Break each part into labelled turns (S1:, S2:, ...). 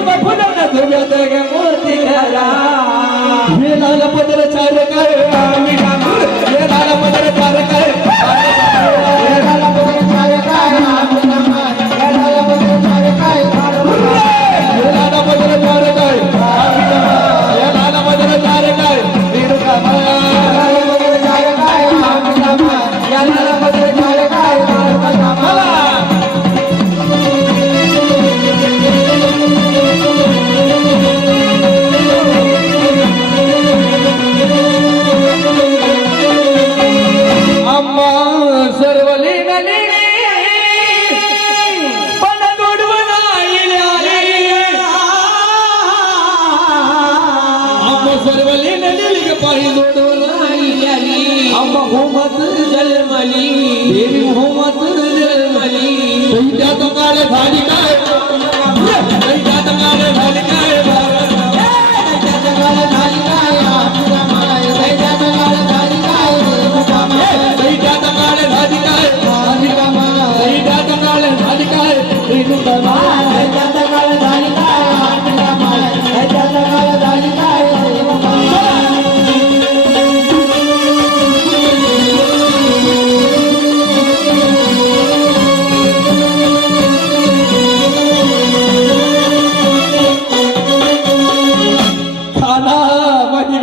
S1: Nunca pude una tuya, te quemó. हुमत जलमली देवी हुमत
S2: जलमली.
S1: तुमच्या तो झाली का?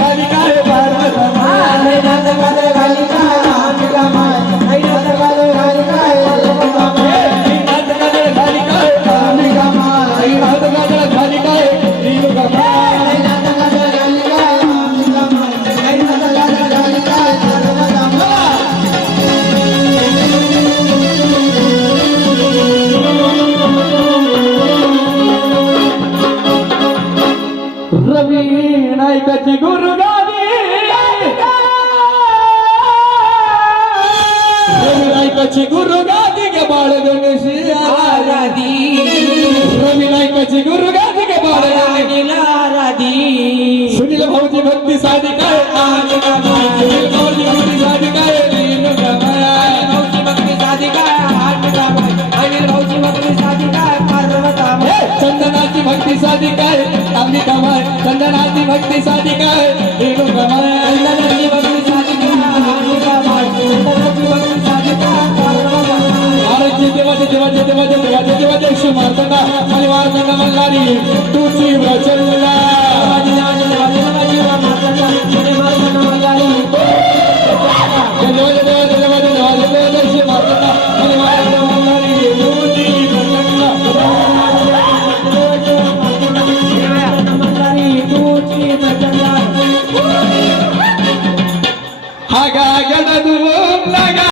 S1: ಗಾಡಿ ಕಚಿ ಗುರುಗಾದಿಗೆ ಬಾಳದೆನಿಸಿ ಆರಾಧಿ ರವಿನಾಯ್ ಕಚಿ ಗುರುಗಾದಿಗೆ ಬಾಳದಾಗಿಲ
S2: ಆರಾಧಿ
S1: ಸುನಿಲ ಭೌತಿ ಭಕ್ತಿ ಸಾಧಿಕಾಯ ಸುನಿಲ ಭೌತಿ ಭಕ್ತಿ ಸಾಧಿಕಾಯ ನೀನು
S2: ಭೌತಿ ಭಕ್ತಿ ಸಾಧಿಕಾಯ ಅನಿಲ್ ಭೌತಿ ಭಕ್ತಿ ಸಾಧಿಕಾಯ पर्वतम
S1: चंदनाची भक्ती साधिकाय अमृतमय चंदनाची भक्ती साधिकाय तुझी वचन